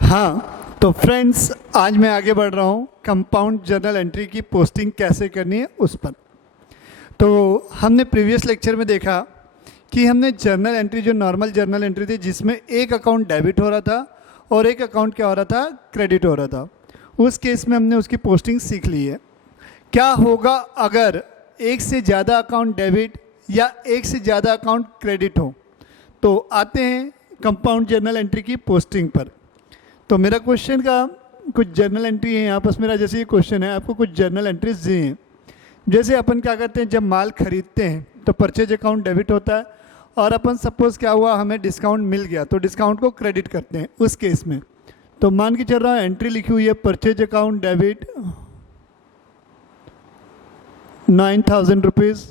हाँ तो फ्रेंड्स, आज मैं आगे बढ़ रहा हूँ कंपाउंड जर्नल एंट्री की पोस्टिंग कैसे करनी है उस पर। तो हमने प्रीवियस लेक्चर में देखा कि हमने जर्नल एंट्री, जो नॉर्मल जर्नल एंट्री थी जिसमें एक अकाउंट डेबिट हो रहा था और एक अकाउंट क्या हो रहा था, क्रेडिट हो रहा था, उस केस में हमने उसकी पोस्टिंग सीख ली है। क्या होगा अगर एक से ज़्यादा अकाउंट डेबिट या एक से ज़्यादा अकाउंट क्रेडिट हो। तो आते हैं कंपाउंड जर्नल एंट्री की पोस्टिंग पर। तो मेरा क्वेश्चन का कुछ जर्नल एंट्री है यहाँ पास मेरा, जैसे ये क्वेश्चन है, आपको कुछ जर्नल एंट्रीज दिए हैं। जैसे अपन क्या करते हैं, जब माल खरीदते हैं तो परचेज अकाउंट डेबिट होता है और अपन सपोज क्या हुआ, हमें डिस्काउंट मिल गया तो डिस्काउंट को क्रेडिट करते हैं उस केस में। तो मान के चल रहा है एंट्री लिखी हुई है purchase account debit 9,000 rupees,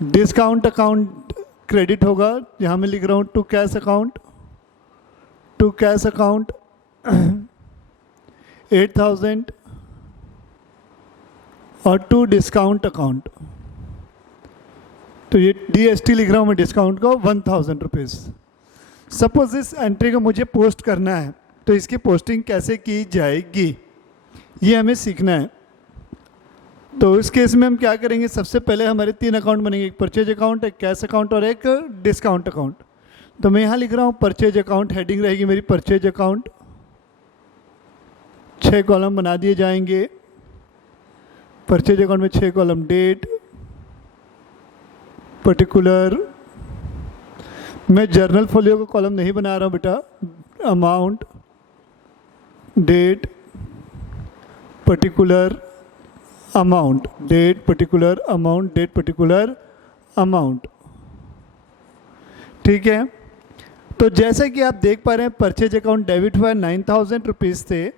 discount account credit होगा, यहाँ मैं लिख रहा हूँ टू कैश अकाउंट 8,000 और टू डिस्काउंट अकाउंट, तो ये DST लिख रहा हूँ मैं डिस्काउंट को 1,000 रुपीज़। सपोज इस एंट्री को मुझे पोस्ट करना है तो इसकी पोस्टिंग कैसे की जाएगी ये हमें सीखना है। तो इस केस में हम क्या करेंगे, सबसे पहले हमारे 3 अकाउंट बनेंगे, एक परचेज अकाउंट, एक कैश अकाउंट और एक डिस्काउंट अकाउंट। तो मैं यहाँ लिख रहा हूँ परचेज अकाउंट, हेडिंग रहेगी मेरी परचेज अकाउंट, 6 कॉलम बना दिए जाएंगे। परचेज अकाउंट में 6 कॉलम, डेट, पर्टिकुलर, मैं जर्नल फोलियो का कॉलम नहीं बना रहा हूँ बेटा, amount, date, particular, amount, date, particular, amount, date, particular, amount. ठीक है। तो जैसा कि आप देख पा रहे हैं परचेज अकाउंट डेबिट हुआ 9,000 रुपीज़ थे,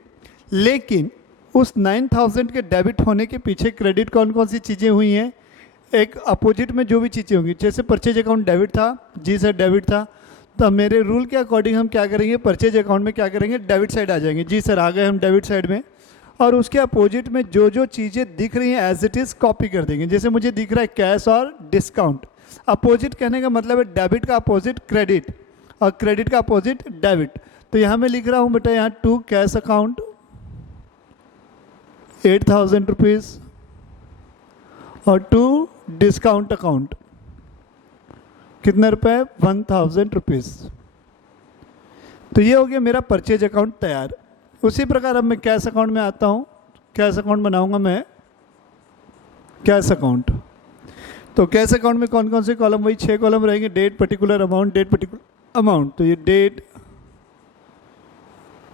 लेकिन उस 9,000 के डेबिट होने के पीछे क्रेडिट कौन कौन सी चीज़ें हुई हैं, एक अपोजिट में जो भी चीज़ें होंगी। जैसे परचेज अकाउंट डेबिट था, जी सर डेबिट था, तो मेरे रूल के अकॉर्डिंग हम क्या करेंगे, परचेज अकाउंट में क्या करेंगे, डेबिट साइड आ जाएंगे। जी सर आ गए हम डेबिट साइड में, और उसके अपोजिट में जो जो चीज़ें दिख रही हैं एज इट इज़ कॉपी कर देंगे। जैसे मुझे दिख रहा है कैश और डिस्काउंट, अपोजिट कहने का मतलब है डेबिट का अपोजिट क्रेडिट और क्रेडिट का अपोजिट डेबिट। तो यहाँ मैं लिख रहा हूँ बेटा, यहाँ टू कैश अकाउंट 8,000 रुपीज़ और टू डिस्काउंट अकाउंट कितने रुपए, 1,000 रुपीज़। तो ये हो गया मेरा परचेज अकाउंट तैयार। उसी प्रकार अब मैं कैश अकाउंट में आता हूँ, कैश अकाउंट बनाऊंगा मैं कैश अकाउंट। तो कैश अकाउंट में कौन कौन से कॉलम, वही 6 कॉलम रहेंगे, date, particular, amount, date, particular, amount. तो ये date,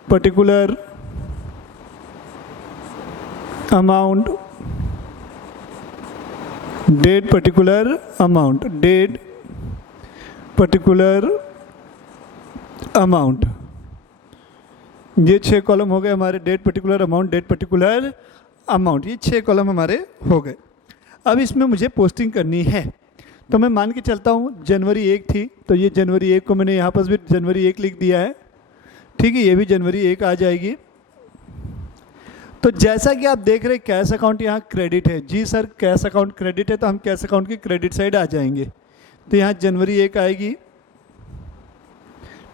particular, amount, date, particular, amount, date, particular, amount. ये 6 कॉलम हो गए हमारे, date, particular, amount, date, particular, amount, ये 6 कॉलम हमारे हो गए। अब इसमें मुझे पोस्टिंग करनी है, तो मैं मान के चलता हूँ जनवरी 1 थी, तो ये जनवरी 1 को मैंने यहाँ पर भी जनवरी 1 लिख दिया है। ठीक है, ये भी जनवरी 1 आ जाएगी। तो जैसा कि आप देख रहे हैं कैश अकाउंट यहाँ क्रेडिट है, जी सर कैश अकाउंट क्रेडिट है, तो हम कैश अकाउंट की क्रेडिट साइड आ जाएंगे। तो यहाँ जनवरी 1 आएगी।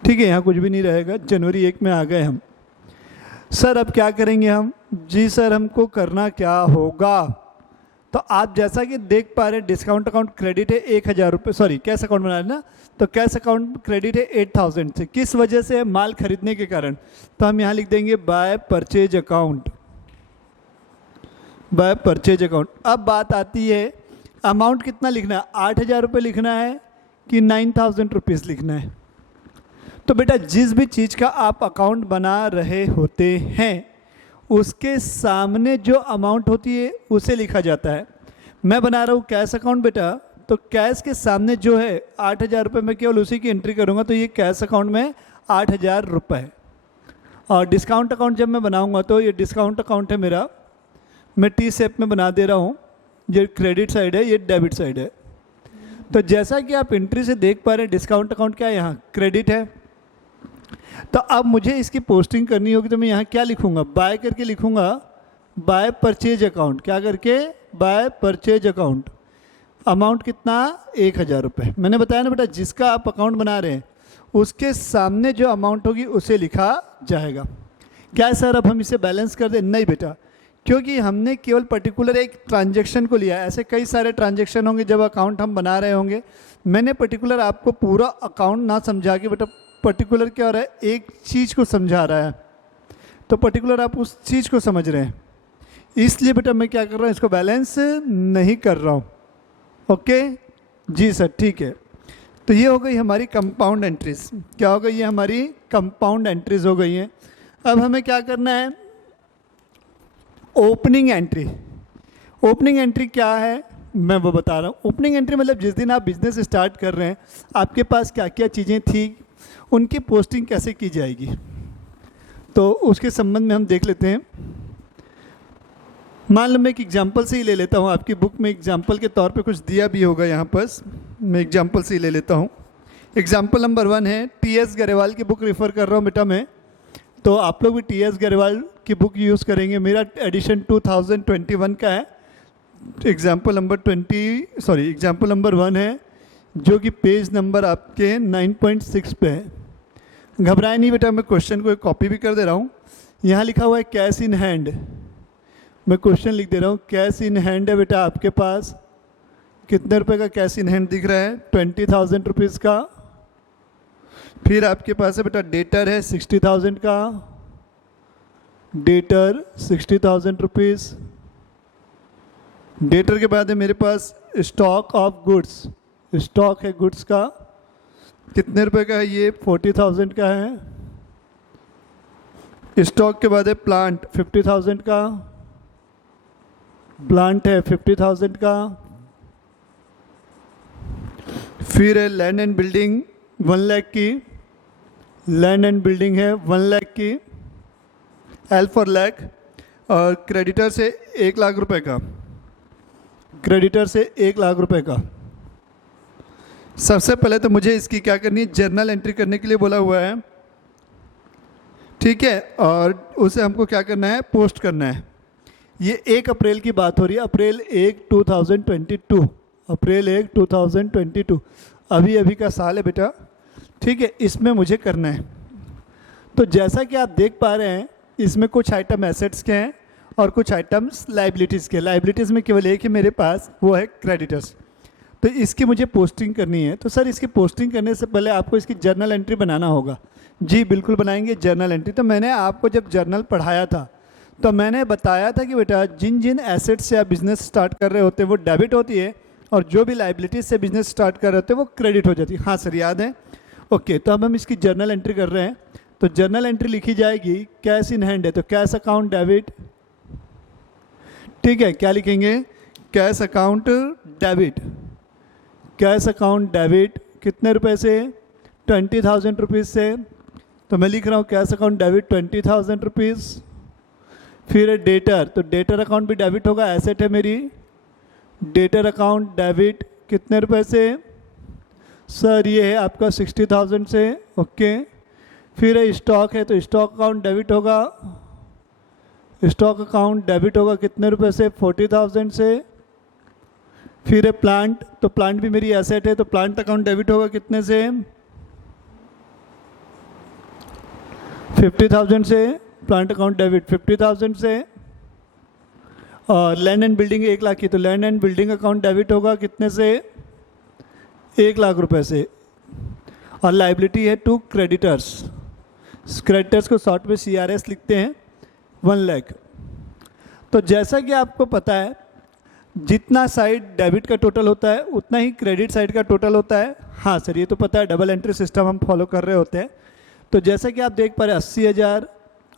ठीक है, यहाँ कुछ भी नहीं रहेगा, जनवरी 1 में आ गए हम। सर अब क्या करेंगे हम, जी सर हमको करना क्या होगा। तो आप जैसा कि देख पा रहे हैं डिस्काउंट अकाउंट क्रेडिट है 1,000 रुपये, सॉरी कैश अकाउंट बना ना, तो कैश अकाउंट क्रेडिट है 8,000 से, किस वजह से, माल खरीदने के कारण। तो हम यहाँ लिख देंगे by purchase account, by purchase account. अब बात आती है अमाउंट कितना लिखना है, 8,000 रुपये लिखना है कि 9,000 रुपीज़ लिखना है। तो बेटा जिस भी चीज़ का आप अकाउंट बना रहे होते हैं उसके सामने जो अमाउंट होती है उसे लिखा जाता है। मैं बना रहा हूँ कैश अकाउंट बेटा, तो कैश के सामने जो है 8,000 रुपये, मैं केवल उसी की एंट्री करूँगा, तो ये कैश अकाउंट में 8,000 रुपये। और डिस्काउंट अकाउंट जब मैं बनाऊँगा तो ये डिस्काउंट अकाउंट है मेरा, मैं टी शेप में बना दे रहा हूँ, ये क्रेडिट साइड है, ये डेबिट साइड है। तो जैसा कि आप एंट्री से देख पा रहे हैं डिस्काउंट अकाउंट क्या है, यहाँ क्रेडिट है। तो अब मुझे इसकी पोस्टिंग करनी होगी, तो मैं यहाँ क्या लिखूँगा, बाय करके लिखूँगा, बाय परचेज अकाउंट, क्या करके, बाय परचेज अकाउंट। अमाउंट कितना, 1,000 रुपये। मैंने बताया ना बेटा जिसका आप अकाउंट बना रहे हैं उसके सामने जो अमाउंट होगी उसे लिखा जाएगा। क्या है सर अब हम इसे बैलेंस कर दें? नहीं बेटा, क्योंकि हमने केवल पर्टिकुलर एक ट्रांजैक्शन को लिया है। ऐसे कई सारे ट्रांजैक्शन होंगे जब अकाउंट हम बना रहे होंगे। मैंने पर्टिकुलर आपको पूरा अकाउंट ना समझा के बेटा पर्टिकुलर क्या हो रहा है, एक चीज़ को समझा रहा है, तो पर्टिकुलर आप उस चीज़ को समझ रहे हैं, इसलिए बेटा मैं क्या कर रहा हूँ, इसको बैलेंस नहीं कर रहा हूँ। ओके जी सर, ठीक है। तो ये हो गई हमारी कंपाउंड एंट्रीज। क्या हो गई? ये हमारी कंपाउंड एंट्रीज हो गई हैं। अब हमें क्या करना है? Opening entry. ओपनिंग एंट्री क्या है मैं वो बता रहा हूँ। ओपनिंग एंट्री मतलब जिस दिन आप बिजनेस स्टार्ट कर रहे हैं आपके पास क्या क्या चीज़ें थी, उनकी पोस्टिंग कैसे की जाएगी, तो उसके संबंध में हम देख लेते हैं। मान लो मैं एक एग्जांपल से ही ले लेता हूँ, आपकी बुक में एग्जांपल के तौर पे कुछ दिया भी होगा यहाँ पर, मैं एग्जांपल से ही ले लेता हूँ। एग्जांपल नंबर 1 है, टी.एस. गरेवाल की बुक रेफ़र कर रहा हूँ बेटा मैं, तो आप लोग भी टी.एस. गरेवाल की बुक यूज़ करेंगे। मेरा एडिशन 2021 का है। एग्जांपल नंबर 1 है जो कि पेज नंबर आपके 9.6 पे है। घबराए नहीं बेटा, मैं क्वेश्चन को एक कॉपी भी कर दे रहा हूँ। यहाँ लिखा हुआ है कैश इन हैंड, मैं क्वेश्चन लिख दे रहा हूँ। कैश इन हैंड है बेटा आपके पास, कितने रुपए का कैश इन हैंड दिख रहा है? 20,000 रुपीज़ का। फिर आपके पास है बेटा डेटर है 60,000 का, डेटर 60,000 रुपीज़। डेटर के बाद है मेरे पास स्टॉक ऑफ गुड्स, स्टॉक है गुड्स का, कितने रुपए का है ये? 40,000 का है। स्टॉक के बाद है प्लांट 50,000 का, प्लांट है 50,000 का। फिर है लैंड एंड बिल्डिंग 1 लाख की, लैंड एंड बिल्डिंग है 1 लाख की, एल फॉर लैख। और क्रेडिटर से 1 लाख रुपए का, क्रेडिटर से 1 लाख रुपए का। सबसे पहले तो मुझे इसकी क्या करनी है? जर्नल एंट्री करने के लिए बोला हुआ है, ठीक है, और उसे हमको क्या करना है? पोस्ट करना है। ये 1 अप्रैल की बात हो रही है, अप्रैल 1 2022, अप्रैल 1 2022, अभी अभी का साल है बेटा, ठीक है। इसमें मुझे करना है। तो जैसा कि आप देख पा रहे हैं इसमें कुछ आइटम एसेट्स के हैं और कुछ आइटम्स लाइबिलिटीज़ के। लाइबिलिटीज़ में केवल एक ही मेरे पास, वो है क्रेडिटर्स। तो इसकी मुझे पोस्टिंग करनी है। तो सर इसकी पोस्टिंग करने से पहले आपको इसकी जर्नल एंट्री बनाना होगा। जी बिल्कुल बनाएंगे जर्नल एंट्री। तो मैंने आपको जब जर्नल पढ़ाया था तो मैंने बताया था कि बेटा जिन जिन एसेट्स से आप बिज़नेस स्टार्ट कर रहे होते हैं वो डेबिट होती है, और जो भी लाइबिलिटीज से बिजनेस स्टार्ट कर रहे होते हैं वो क्रेडिट हो जाती है। हाँ सर याद है। ओके, तो अब हम इसकी जर्नल एंट्री कर रहे हैं। तो जर्नल एंट्री लिखी जाएगी, कैश इन हैंड है तो कैश अकाउंट डेबिट, ठीक है। क्या लिखेंगे? Cash account debit, cash account debit कितने रुपए से? 20,000 रुपीज़ से। तो मैं लिख रहा हूँ कैश अकाउंट डेबिट 20,000 रुपीज़। फिर है डेटर, तो डेटर अकाउंट भी डेबिट होगा, एसेट है मेरी। डेटर अकाउंट डेबिट कितने रुपए से? सर ये है आपका 60,000 से। ओके। फिर है स्टॉक है तो स्टॉक अकाउंट डेबिट होगा, स्टॉक अकाउंट डेबिट होगा कितने रुपए से? 40,000 से। फिर है प्लांट, तो प्लांट भी मेरी एसेट है तो प्लांट अकाउंट डेबिट होगा कितने से? 50,000 से। प्लांट अकाउंट डेबिट 50,000 से। और लैंड एंड बिल्डिंग 1 लाख की, तो land and building account debit होगा कितने से? 1 लाख रुपए से। और लाइबिलिटी है टू क्रेडिटर्स, क्रेडिटर्स को शॉर्ट में CRS लिखते हैं, 1 लाख। तो जैसा कि आपको पता है जितना साइड डेबिट का टोटल होता है उतना ही क्रेडिट साइड का टोटल होता है। हाँ सर ये तो पता है, डबल एंट्री सिस्टम हम फॉलो कर रहे होते हैं। तो जैसा कि आप देख पा रहे हैं 80,000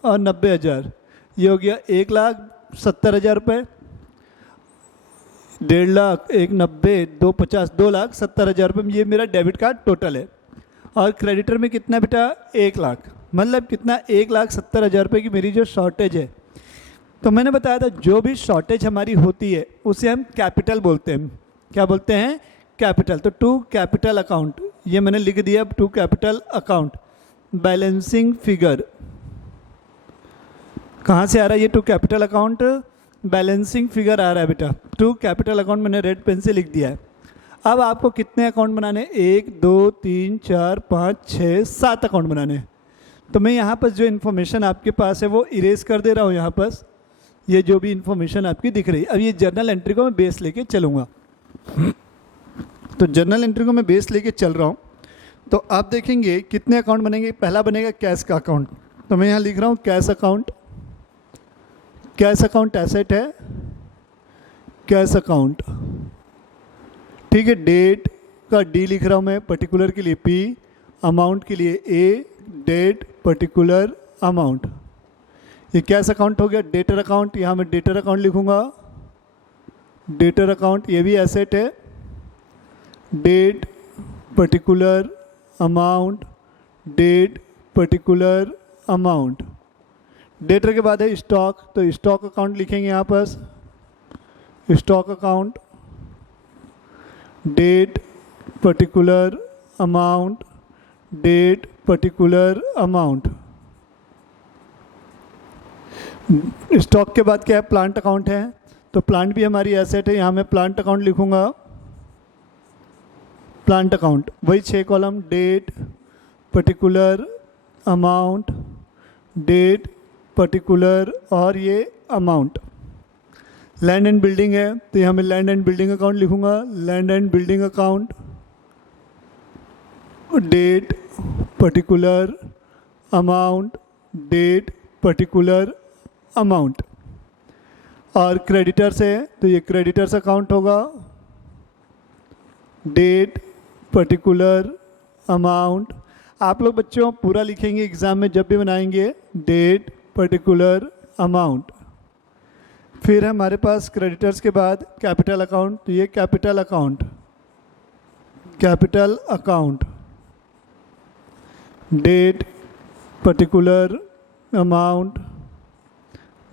और 90,000, ये हो गया 1,70,000 रुपये, 1.5 लाख, 1,90,000, 2,50,000, 2,70,000 रुपये, ये मेरा डेबिट का टोटल है। और क्रेडिटर में कितना बेटा? 1 लाख, मतलब कितना? 1,70,000 रुपये की मेरी जो शॉर्टेज है। तो मैंने बताया था जो भी शॉर्टेज हमारी होती है उसे हम कैपिटल बोलते हैं। क्या बोलते हैं? कैपिटल। तो टू कैपिटल अकाउंट, ये मैंने लिख दिया, to capital account. Balancing figure कहाँ से आ रहा है? ये to capital account balancing figure आ रहा है बेटा। टू कैपिटल अकाउंट मैंने रेड पेन से लिख दिया है। अब आपको कितने अकाउंट बनाने हैं? 1 2 3 4 5 6 7 अकाउंट बनाने हैं। तो मैं यहाँ पर जो इन्फॉर्मेशन आपके पास है वो इरेज कर दे रहा हूँ यहाँ पर, ये जो भी इन्फॉर्मेशन आपकी दिख रही है। अब ये जर्नल एंट्री को मैं बेस लेके चलूँगा। तो जर्नल एंट्री को मैं बेस लेके चल रहा हूँ। तो आप देखेंगे कितने अकाउंट बनेंगे। पहला बनेगा कैश का अकाउंट, तो मैं यहाँ लिख रहा हूँ cash account. Cash account asset है, कैश अकाउंट, ठीक है। डेट का डी लिख रहा हूँ मैं, पर्टिकुलर के लिए पी, अमाउंट के लिए ए, डेट पर्टिकुलर अमाउंट। ये कैश अकाउंट हो गया। डेटर अकाउंट, यहाँ मैं डेटर अकाउंट लिखूँगा। डेटर अकाउंट ये भी एसेट है। Date particular amount, date particular amount. Debtor के बाद है स्टॉक, तो स्टॉक अकाउंट लिखेंगे यहाँ पर। Stock account, date particular amount, date particular amount. Stock के बाद क्या है? प्लांट अकाउंट है, तो प्लांट भी हमारी एसेट है। यहाँ मैं प्लांट अकाउंट लिखूँगा। प्लांट अकाउंट वही 6 column, date particular amount, date particular और ये अमाउंट। लैंड एंड बिल्डिंग है, तो यहाँ मैं लैंड एंड बिल्डिंग अकाउंट लिखूँगा। Land and building account, date particular amount, date particular amount. और क्रेडिटर्स है, तो ये क्रेडिटर्स अकाउंट होगा। Date particular amount. आप लोग बच्चों पूरा लिखेंगे एग्ज़ाम में जब भी बनाएंगे, डेट पर्टिकुलर अमाउंट। फिर हमारे पास क्रेडिटर्स के बाद कैपिटल अकाउंट, तो ये capital account, capital account, date particular amount,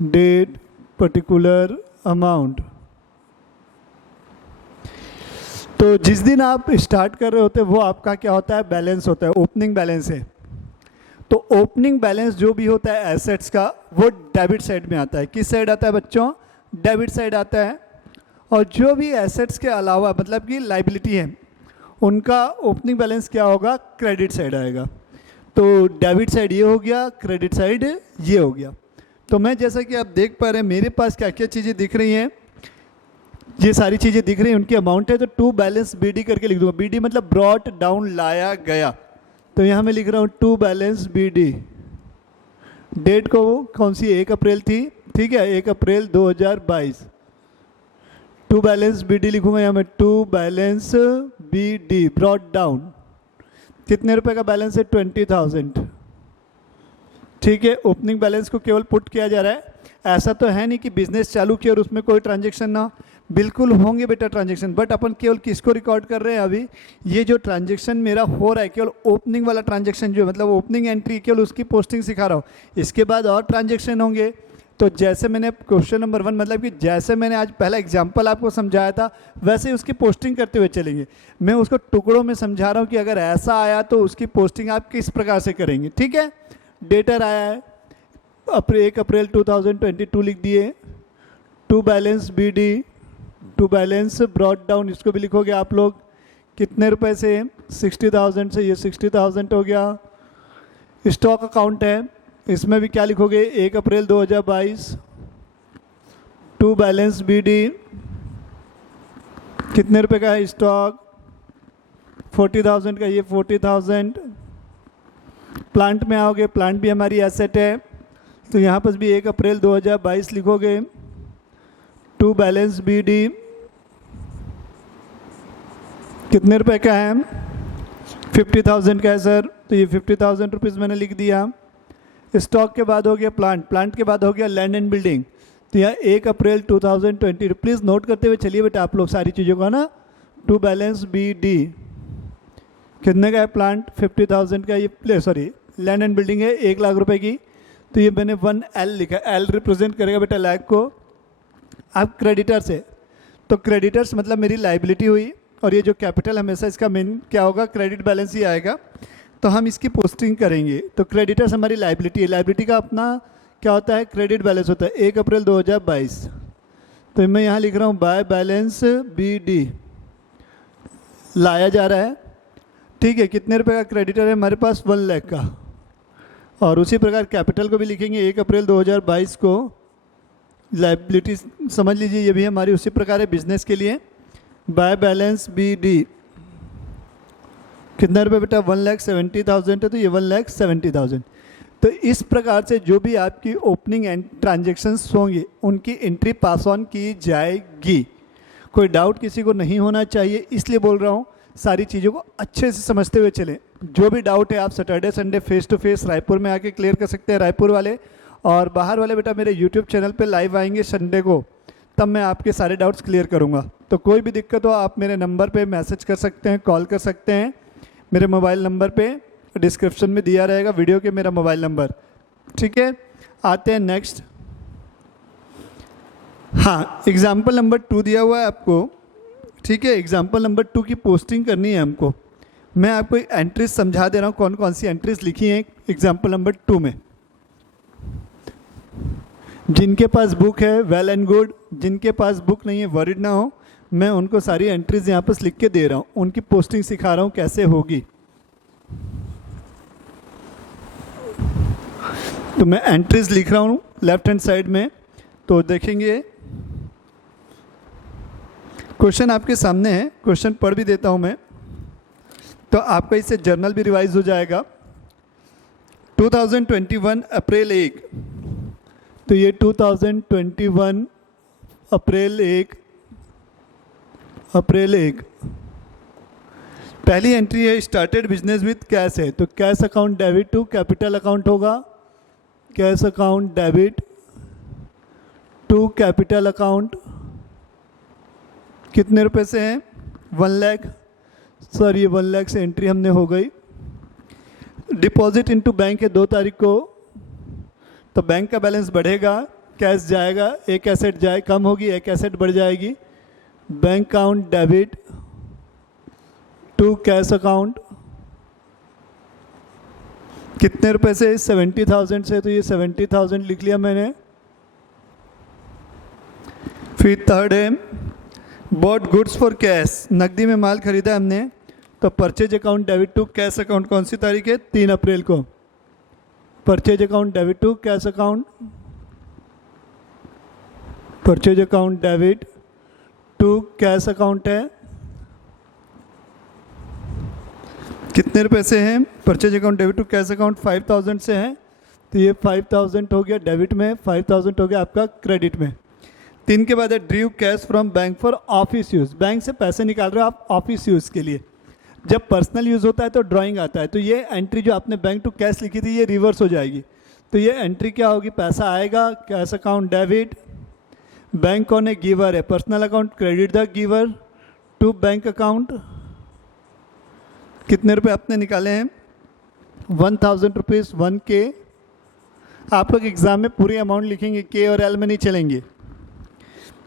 date particular amount. तो जिस दिन आप स्टार्ट कर रहे होते हैं वो आपका क्या होता है? बैलेंस होता है, ओपनिंग बैलेंस है। तो ओपनिंग बैलेंस जो भी होता है एसेट्स का, वो डेबिट साइड में आता है। किस साइड आता है बच्चों? डेबिट साइड आता है। और जो भी एसेट्स के अलावा मतलब कि लाइबिलिटी है, उनका ओपनिंग बैलेंस क्या होगा? क्रेडिट साइड आएगा। तो डेबिट साइड ये हो गया, क्रेडिट साइड ये हो गया। तो मैं जैसा कि आप देख पा रहे हैं मेरे पास क्या क्या चीज़ें दिख रही हैं, ये सारी चीज़ें दिख रही हैं, उनकी अमाउंट है। तो टू बैलेंस BD करके लिख दूंगा। BD मतलब ब्रॉट डाउन, लाया गया। तो यहाँ मैं लिख रहा हूँ टू बैलेंस BD। डेट को कौन सी? 1 अप्रैल थी, ठीक है, 1 अप्रैल 2022। टू बैलेंस BD लिखूंगा यहाँ मैं, to balance BD brought down. कितने रुपए का बैलेंस है? 20,000, ठीक है। ओपनिंग बैलेंस को केवल पुट किया जा रहा है। ऐसा तो है नहीं कि बिजनेस चालू किया और उसमें कोई ट्रांजैक्शन ना, बिल्कुल होंगे बेटा ट्रांजैक्शन, बट अपन केवल किसको रिकॉर्ड कर रहे हैं? अभी ये जो ट्रांजैक्शन मेरा हो रहा है केवल ओपनिंग वाला ट्रांजैक्शन जो है, मतलब ओपनिंग एंट्री, केवल उसकी पोस्टिंग सिखा रहा हूँ। इसके बाद और ट्रांजैक्शन होंगे। तो जैसे मैंने क्वेश्चन नंबर 1 मतलब कि जैसे मैंने आज पहला एग्जाम्पल आपको समझाया था, वैसे ही उसकी पोस्टिंग करते हुए चलेंगे। मैं उसको टुकड़ों में समझा रहा हूँ कि अगर ऐसा आया तो उसकी पोस्टिंग आप किस प्रकार से करेंगे, ठीक है। डेटर आया है 1 अप्रैल 2022 लिख दिए। To balance BD, to balance brought down, इसको भी लिखोगे आप लोग। कितने रुपए से? 60,000 से, ये 60,000 हो गया। स्टॉक अकाउंट है, इसमें भी क्या लिखोगे? 1 अप्रैल 2022। टू बैलेंस BD, कितने रुपए का है स्टॉक? 40,000 का, ये 40,000। प्लांट में आओगे, प्लांट भी हमारी एसेट है, तो यहाँ पर भी 1 अप्रैल 2022 लिखोगे। टू बैलेंस BD कितने रुपए का है? 50,000 का है सर, तो ये 50,000 रुपीज़ मैंने लिख दिया। स्टॉक के बाद हो गया प्लांट, प्लांट के बाद हो गया लैंड एंड बिल्डिंग, तो यहाँ 1 अप्रैल 2020। प्लीज़ नोट करते हुए चलिए बेटा आप लोग सारी चीज़ों का ना। टू बैलेंस BD कितने का है? प्लांट 50,000 का, ये सॉरी लैंड एंड बिल्डिंग है 1 लाख रुपए की, तो ये मैंने 1L लिखा। L रिप्रेजेंट करेगा बेटा लाख को। अब क्रेडिटर्स है, तो क्रेडिटर्स मतलब मेरी लाइबिलिटी हुई, और ये जो कैपिटल हमेशा इसका मेन क्या होगा? क्रेडिट बैलेंस ही आएगा। तो हम इसकी पोस्टिंग करेंगे। तो क्रेडिटर्स हमारी लाइबिलिटी है, लाइबिलिटी का अपना क्या होता है? क्रेडिट बैलेंस होता है 1 अप्रैल 2022। तो मैं यहाँ लिख रहा हूँ बाय बैलेंस BD, लाया जा रहा है, ठीक है। कितने रुपए का क्रेडिटर है हमारे पास? 1 लाख का। और उसी प्रकार कैपिटल को भी लिखेंगे 1 अप्रैल 2022 को। लायबिलिटी समझ लीजिए ये भी हमारी उसी प्रकार है बिजनेस के लिए। बाय बैलेंस बी डी कितना रुपये बेटा? 1,70,000 है, तो ये 1,70,000। तो इस प्रकार से जो भी आपकी ओपनिंग एंड ट्रांजेक्शन्स होंगे उनकी एंट्री पास ऑन की जाएगी। कोई डाउट किसी को नहीं होना चाहिए, इसलिए बोल रहा हूँ सारी चीज़ों को अच्छे से समझते हुए चलें। जो भी डाउट है आप Saturday Sunday face to face Raipur में आके क्लियर कर सकते हैं, रायपुर वाले। और बाहर वाले बेटा मेरे यूट्यूब चैनल पे लाइव आएंगे संडे को, तब मैं आपके सारे डाउट्स क्लियर करूँगा। तो कोई भी दिक्कत हो आप मेरे नंबर पे मैसेज कर सकते हैं, कॉल कर सकते हैं। मेरे मोबाइल नंबर पे डिस्क्रिप्शन में दिया रहेगा वीडियो के मेरा मोबाइल नंबर, ठीक है। आते हैं नेक्स्ट। हाँ, एग्जाम्पल नंबर 2 दिया हुआ है आपको, ठीक है। एग्जाम्पल नंबर 2 की पोस्टिंग करनी है हमको। मैं आपको एंट्रीज समझा दे रहा हूँ कौन कौन सी एंट्रीज लिखी हैं एग्जाम्पल नंबर 2 में। जिनके पास बुक है वेल एंड गुड, जिनके पास बुक नहीं है वरिड ना हो। मैं उनको सारी एंट्रीज यहाँ पर लिख के दे रहा हूँ, उनकी पोस्टिंग सिखा रहा हूँ कैसे होगी। तो मैं एंट्रीज लिख रहा हूँ लेफ्ट हैंड साइड में, तो देखेंगे क्वेश्चन आपके सामने है। क्वेश्चन पढ़ भी देता हूँ मैं, तो आपका इससे जर्नल भी रिवाइज हो जाएगा। 2021 अप्रैल 1, तो ये 2021 अप्रैल 1 पहली एंट्री है स्टार्टेड बिजनेस विथ कैश है, तो cash account debit to capital account होगा। Cash account debit to capital account कितने रुपए से हैं? 1 लाख। सर ये 1 लाख से एंट्री हमने हो गई। डिपॉजिट इनटू बैंक है 2 तारीख को, तो बैंक का बैलेंस बढ़ेगा, कैश जाएगा, एक एसेट जाए कम होगी, एक एसेट बढ़ जाएगी। Bank account debit to cash account कितने रुपए से? 70,000 से, तो ये 70,000 लिख लिया मैंने। फिर थर्ड है बॉट गुड्स फॉर कैश, नकदी में माल खरीदा हमने, तो purchase account debit to cash account कौन सी तारीख है? 3 अप्रैल को। Purchase account debit to cash account, purchase account debit to cash account है कितने रुपए से हैं? Purchase account debit to cash account 5,000 से है, तो ये 5,000 हो गया डेबिट में, 5,000 हो गया आपका क्रेडिट में। 3 के बाद है ड्रीव cash from bank for office use, bank से पैसे निकाल रहे हो आप ऑफिस यूज़ के लिए। जब पर्सनल यूज़ होता है तो ड्राइंग आता है, तो ये एंट्री जो आपने बैंक टू कैश लिखी थी ये रिवर्स हो जाएगी। तो ये एंट्री क्या होगी? पैसा आएगा, कैश अकाउंट डेबिट, बैंक कौन है? गिवर है, personal account credit the giver to bank account. कितने रुपए आपने निकाले हैं? 1,000 रुपीज़, 1K। आप लोग एग्ज़ाम में पूरी अमाउंट लिखेंगे, के और एल में नहीं चलेंगे।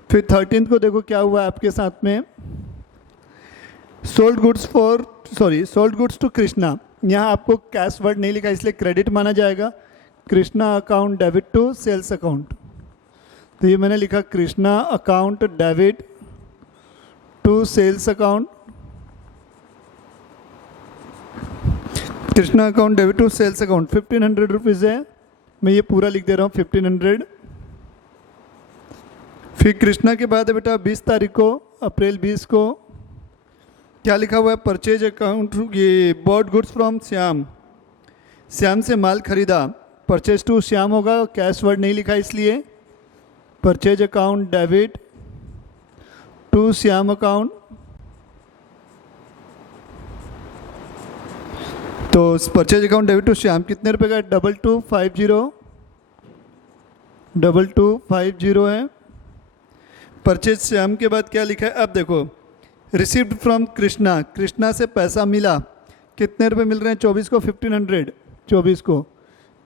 फिर 13 को देखो क्या हुआ आपके साथ में। सोल्ड गुड्स टू कृष्णा, यहाँ आपको कैश वर्ड नहीं लिखा इसलिए क्रेडिट माना जाएगा। Krishna account debit to sales account, तो ये मैंने लिखा Krishna account debit to sales account. Krishna account debit to sales account 1,500 rupees है, मैं ये पूरा लिख दे रहा हूँ 1,500। फिर कृष्णा के बाद है बेटा 20 तारीख को, अप्रैल 20 को क्या लिखा हुआ है? परचेज अकाउंट, ये bought goods from Shyam, Shyam से माल खरीदा, परचेज टू श्याम होगा, कैश वर्ड नहीं लिखा इसलिए। Purchase account debit to Shyam account, तो purchase account debit to Shyam कितने रुपए का? 2250 है। परचेज श्याम के बाद क्या लिखा है? अब देखो रिसीव्ड फ्रॉम कृष्णा, कृष्णा से पैसा मिला, कितने रुपए मिल रहे हैं? 24 को 1,500, 24 को।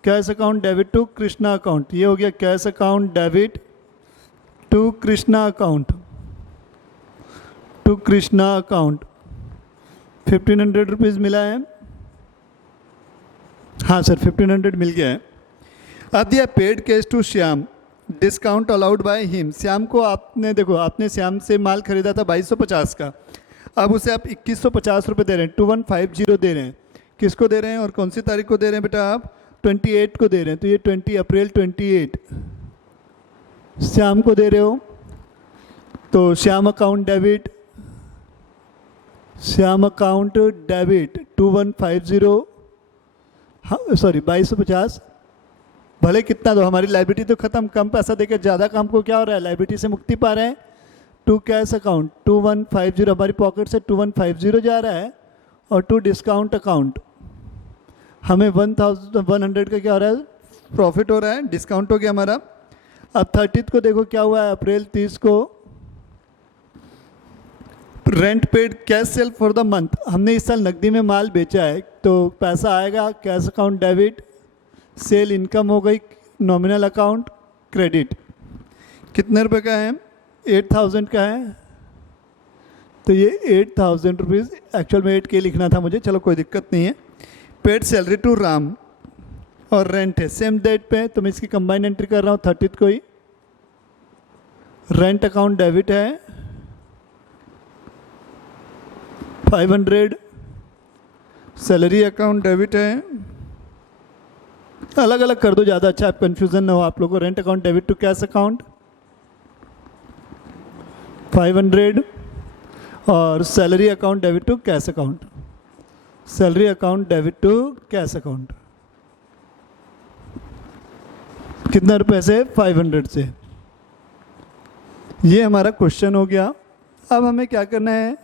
Cash account debit to Krishna account, ये हो गया cash account debit to Krishna account, to Krishna account 1,500 rupees मिला है। हाँ सर 1,500 मिल गया है। अब दिया paid cash to Shyam, discount allowed by him, Shyam को आपने देखो आपने श्याम से माल खरीदा था 2,250 का, अब उसे आप 2150 रुपये दे रहे हैं, 2150 दे रहे हैं। किसको दे रहे हैं और कौन सी तारीख को दे रहे हैं बेटा आप? 28 को दे रहे हैं, तो ये 20 अप्रैल 28 श्याम को दे रहे हो, तो Shyam account debit, Shyam account debit 2150, हाँ सॉरी 2250। भले कितना दो, हमारी लाइबिलिटी तो खत्म, कम पैसा देकर ज़्यादा काम को क्या हो रहा है, लाइबिलिटी से मुक्ति पा रहे हैं। टू कैश अकाउंट 2150, हमारी पॉकेट से 2150 जा रहा है, और टू डिस्काउंट अकाउंट हमें 1100 का क्या हो रहा है, प्रॉफिट हो रहा है, डिस्काउंट हो गया हमारा। अब 30 को देखो क्या हुआ है, अप्रैल 30 को rent paid cash cell for the month, हमने इस साल नकदी में माल बेचा है, तो पैसा आएगा cash account debit, sale income हो गई, नॉमिनल अकाउंट क्रेडिट। कितने रुपए का है? 8000 का है, तो ये 8000 रुपीज़, एक्चुअल में 8K लिखना था मुझे, चलो कोई दिक्कत नहीं है। पेड सैलरी टू राम और रेंट है सेम डेट पे, तो मैं इसकी कंबाइन एंट्री कर रहा हूँ 30 को ही। रेंट अकाउंट डेबिट है 500, सैलरी अकाउंट डेबिट है, अलग अलग कर दो ज़्यादा अच्छा, आप कन्फ्यूज़न ना हो आप लोगों को। Rent account debit to cash account 500 और salary account debit to cash account, salary account debit to cash account कितना रुपए से? 500 से। ये हमारा क्वेश्चन हो गया। अब हमें क्या करना है,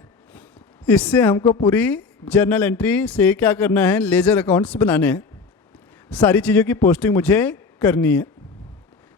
इससे हमको पूरी जर्नल एंट्री से क्या करना है, लेजर अकाउंट्स बनाने हैं। सारी चीज़ों की पोस्टिंग मुझे करनी है।